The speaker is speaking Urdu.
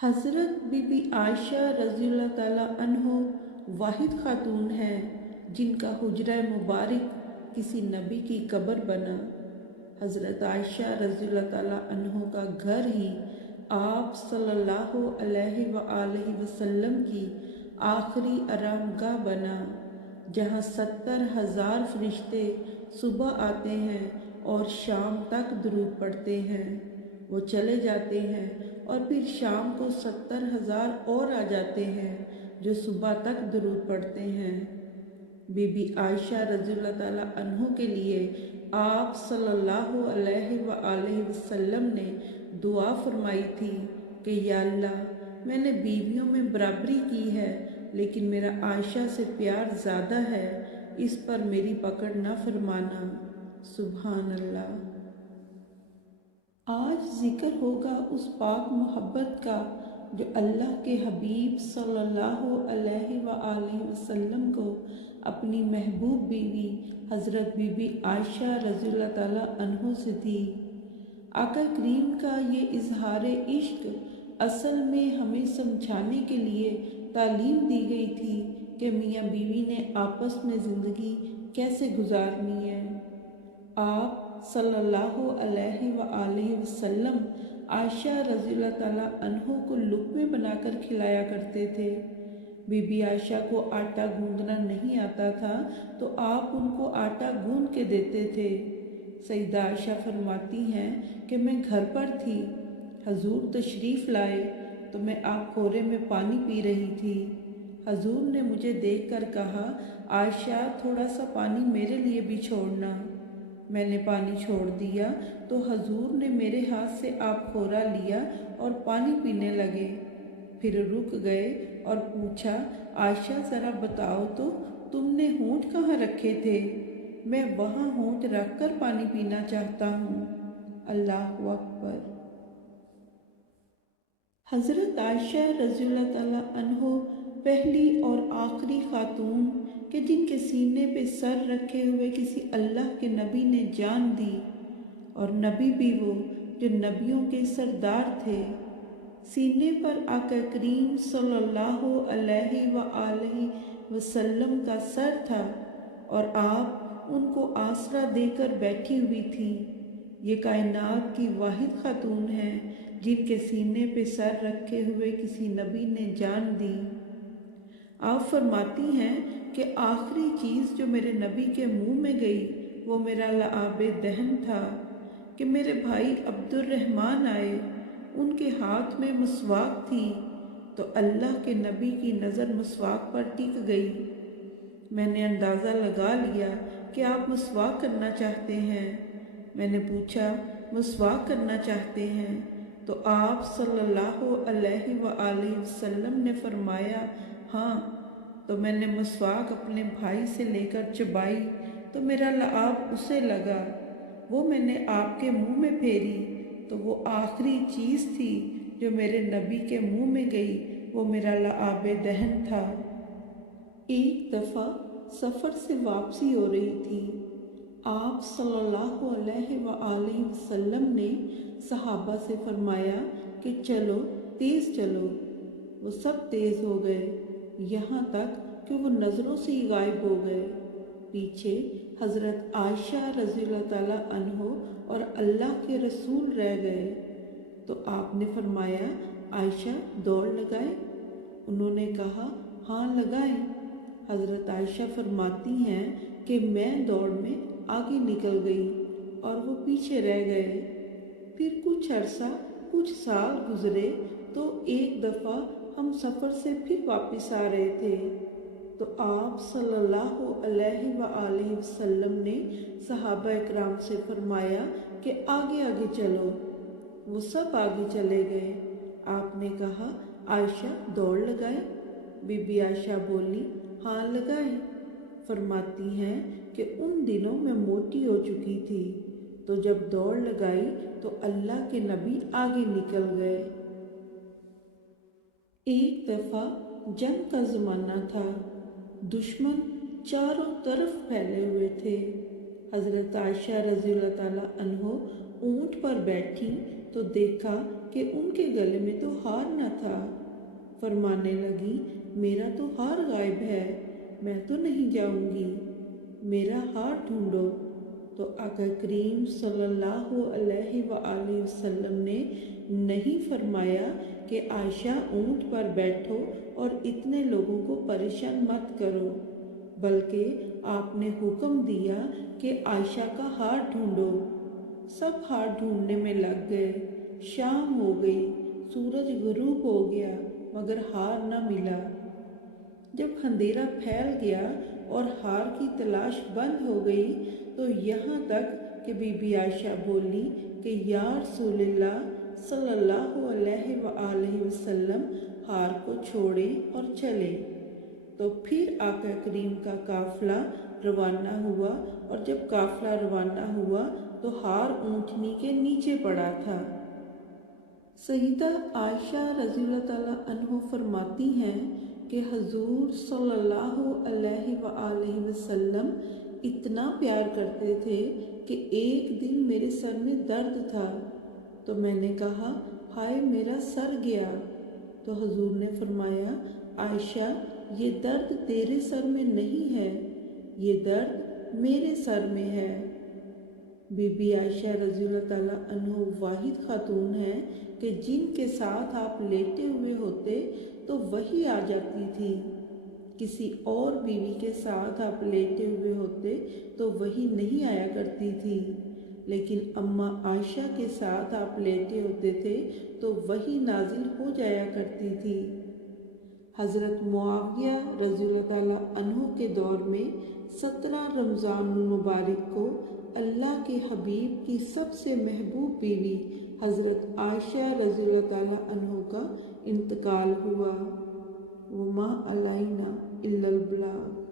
حضرت بی بی عائشہ رضی اللہ تعالیٰ عنہ واحد خاتون ہیں جن کا حجرہ مبارک کسی نبی کی قبر بنا۔ حضرت عائشہ رضی اللہ تعالیٰ عنہ کا گھر ہی آپ صلی اللہ علیہ وآلہ وسلم کی آخری آرام گاہ بنا، جہاں 70,000 فرشتے صبح آتے ہیں اور شام تک درود پڑھتے ہیں، وہ چلے جاتے ہیں اور پھر شام کو 70,000 اور آ جاتے ہیں جو صبح تک درود پڑھتے ہیں۔ بی بی عائشہ رضی اللہ تعالیٰ عنہ کے لیے آپ صلی اللہ علیہ وآلہ وسلم نے دعا فرمائی تھی کہ یا اللہ، میں نے بیویوں میں برابری کی ہے لیکن میرا عائشہ سے پیار زیادہ ہے، اس پر میری پکڑ نہ فرمانا۔ سبحان اللہ۔ آج ذکر ہوگا اس پاک محبت کا جو اللہ کے حبیب صلی اللہ علیہ وآلہ وسلم کو اپنی محبوب بیوی حضرت بی بی عائشہ رضی اللہ تعالیٰ عنہ سے تھی۔ آقا کریم کا یہ اظہار عشق اصل میں ہمیں سمجھانے کے لیے تعلیم دی گئی تھی کہ میاں بیوی نے آپس میں زندگی کیسے گزارنی ہے۔ آپ صلی اللہ علیہ وآلہ وسلم عائشہ رضی اللہ تعالیٰ عنہ کو لقمے بنا کر کھلایا کرتے تھے۔ بی بی عائشہ کو آٹا گوندنا نہیں آتا تھا تو آپ ان کو آٹا گوندھ کے دیتے تھے۔ سیدہ عائشہ فرماتی ہیں کہ میں گھر پر تھی، حضور تشریف لائے تو میں آب خورے میں پانی پی رہی تھی۔ حضور نے مجھے دیکھ کر کہا، عائشہ تھوڑا سا پانی میرے لیے بھی چھوڑنا۔ میں نے پانی چھوڑ دیا تو حضور نے میرے ہاتھ سے آب خورا لیا اور پانی پینے لگے، پھر رک گئے اور پوچھا، عائشہ ذرا بتاؤ تو تم نے ہونٹ کہاں رکھے تھے؟ میں وہاں ہونٹ رکھ کر پانی پینا چاہتا ہوں۔ اللہ اکبر۔ حضرت عائشہ رضی اللہ تعالیٰ عنہ پہلی اور آخری خاتون کہ جن کے سینے پہ سر رکھے ہوئے کسی اللہ کے نبی نے جان دی، اور نبی بھی وہ جو نبیوں کے سردار تھے۔ سینے پر آقا کریم صلی اللہ علیہ وآلہ وسلم کا سر تھا اور آپ ان کو آسرا دے کر بیٹھی ہوئی تھی۔ یہ کائنات کی واحد خاتون ہیں جن کے سینے پہ سر رکھے ہوئے کسی نبی نے جان دی۔ آپ فرماتی ہیں کہ آخری چیز جو میرے نبی کے منہ میں گئی وہ میرا لعاب دہن تھا کہ میرے بھائی عبد الرحمن آئے، ان کے ہاتھ میں مسواک تھی تو اللہ کے نبی کی نظر مسواک پر ٹک گئی۔ میں نے اندازہ لگا لیا کہ آپ مسواک کرنا چاہتے ہیں۔ میں نے پوچھا، مسواک کرنا چاہتے ہیں؟ تو آپ صلی اللہ علیہ وآلہ وسلم نے فرمایا، ہاں۔ تو میں نے مسواک اپنے بھائی سے لے کر چبائی تو میرا لعاب اسے لگا، وہ میں نے آپ کے منہ میں پھیری تو وہ آخری چیز تھی جو میرے نبی کے منہ میں گئی، وہ میرا لعاب دہن تھا۔ ایک دفعہ سفر سے واپسی ہو رہی تھی، آپ صلی اللہ علیہ وآلہ وسلم نے صحابہ سے فرمایا کہ چلو، تیز چلو۔ وہ سب تیز ہو گئے، یہاں تک کہ وہ نظروں سے ہی غائب ہو گئے۔ پیچھے حضرت عائشہ رضی اللہ تعالیٰ عنہ اور اللہ کے رسول رہ گئے۔ تو آپ نے فرمایا، عائشہ دوڑ لگائیں؟ انہوں نے کہا، ہاں لگائیں۔ حضرت عائشہ فرماتی ہیں کہ میں دوڑ میں آگے نکل گئی اور وہ پیچھے رہ گئے۔ پھر کچھ عرصہ، کچھ سال گزرے تو ایک دفعہ ہم سفر سے پھر واپس آ رہے تھے تو آپ صلی اللہ علیہ وآلہ وسلم نے صحابہ اکرام سے فرمایا کہ آگے آگے چلو۔ وہ سب آگے چلے گئے۔ آپ نے کہا، عائشہ دوڑ لگائیں؟ بی بی عائشہ بولی، ہاں لگائیں۔ فرماتی ہیں کہ ان دنوں میں موٹی ہو چکی تھی تو جب دوڑ لگائی تو اللہ کے نبی آگے نکل گئے۔ ایک دفعہ جنگ کا زمانہ تھا، دشمن چاروں طرف پھیلے ہوئے تھے۔ حضرت عائشہ رضی اللہ تعالیٰ عنہ اونٹ پر بیٹھی تو دیکھا کہ کہ ان کے گلے میں تو ہار نہ تھا۔ فرمانے لگی میرا تو ہار غائب ہے، میں تو نہیں جاؤں گی، میرا ہار ڈھونڈو۔ تو آقا کریم صلی اللہ علیہ وآلہ وسلم نے نہیں فرمایا کہ عائشہ اونٹ پر بیٹھو اور اتنے لوگوں کو پریشان مت کرو، بلکہ آپ نے حکم دیا کہ عائشہ کا ہار ڈھونڈو۔ سب ہار ڈھونڈنے میں لگ گئے۔ شام ہو گئی، سورج غروب ہو گیا، مگر ہار نہ ملا۔ جب اندھیرا پھیل گیا اور ہار کی تلاش بند ہو گئی تو یہاں تک کہ بی بی عائشہ بولی کہ یا رسول اللہ صلی اللہ علیہ وآلہ وسلم ہار کو چھوڑے اور چلے۔ تو پھر آقا کریم کا قافلہ روانہ ہوا، اور جب قافلہ روانہ ہوا تو ہار اونٹنی کے نیچے پڑا تھا۔ سیدہ عائشہ رضی اللہ تعالیٰ عنہ فرماتی ہیں کہ حضور صلی اللہ علیہ وآلہ وسلم اتنا پیار کرتے تھے کہ ایک دن میرے سر میں درد تھا، تو میں نے کہا ہائے میرا سر گیا۔ تو حضور نے فرمایا عائشہ یہ درد تیرے سر میں نہیں ہے، یہ درد میرے سر میں ہے۔ بی بی عائشہ رضی اللہ تعالیٰ عنہ واحد خاتون ہیں کہ جن کے ساتھ آپ لیٹے ہوئے ہوتے تو وہی آ جاتی تھی۔ کسی اور بیوی کے ساتھ آپ لیٹے ہوئے ہوتے تو وہی نہیں آیا کرتی تھی، لیکن اماں عائشہ کے ساتھ آپ لیٹے ہوتے تھے تو وہی نازل ہو جایا کرتی تھی۔ حضرت معاویہ رضی اللہ تعالیٰ عنہ کے دور میں 17 رمضان المبارک کو اللہ کے حبیب کی سب سے محبوب بیوی حضرت عائشہ رضی اللہ تعالیٰ عنہ کا انتقال ہوا۔ وما علینا الا البلاغ۔